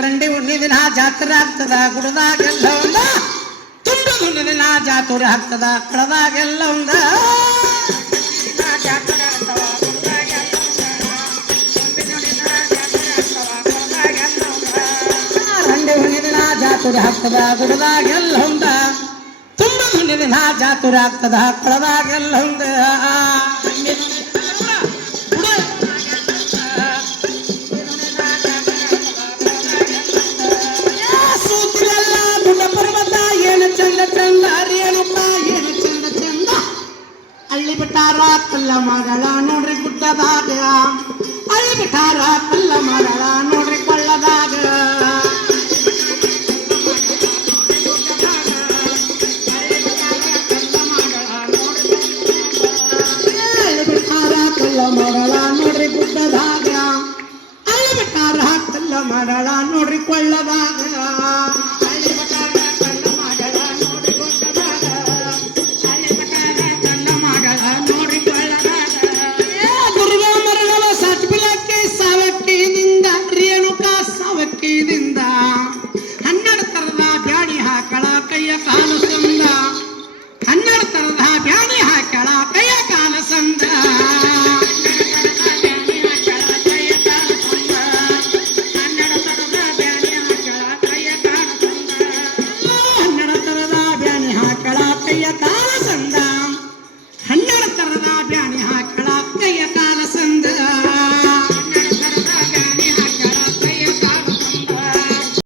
ರಂಡಿ ಹುಣ್ಣಿದಿನ ಜಾತ್ರೆ ಆಗ್ತದ ಗುಡದಾಗೆಲ್ಲ ಒಂದ ತುಂಡು ಹುಣ್ಣಿದಿನ ಜಾತ್ರೆ ಆಗ್ತದ ಕಡದಾಗೆಲ್ಲ ಒಂದ ರಂಡಿ ಹುಣ್ಣಿದಿನ ಜಾತ್ರೆ ಆಗ್ತದ ಗುಡದಾಗೆಲ್ಲ ಒಂದ ತುಂಡು ಹುಣ್ಣಿದಿನ ಜಾತ್ರೆ ಆಗ್ತದ ಕಡದಾಗೆಲ್ಲ ಒಂದ ಅಲ್ಲಿ ಬಿಟ್ಟಾರ ಕಲ್ಲ ಮಾಡಳ ನೋಡ್ರಿ ಗುಡ್ಡದಾಗ ಅಲ್ಲಿ ಬಿಟ್ಟಾರ ಕಲ್ಲ ಮಾಡಳ ನೋಡ್ರಿ ಕೊಳ್ಳದಾಗ ಅಲ್ಲಿ ಬಿಟ್ಟಾರ ಕಲ್ಲ ಮಾಡಳ ನೋಡ್ರಿ ಗುಡ್ಡದಾಗ ಅಲ್ಲಿ ಬಿಟ್ಟಾರ ಕಲ್ಲ ಮಾಡಳ ನೋಡ್ರಿ ಕೊಳ್ಳದಾಗ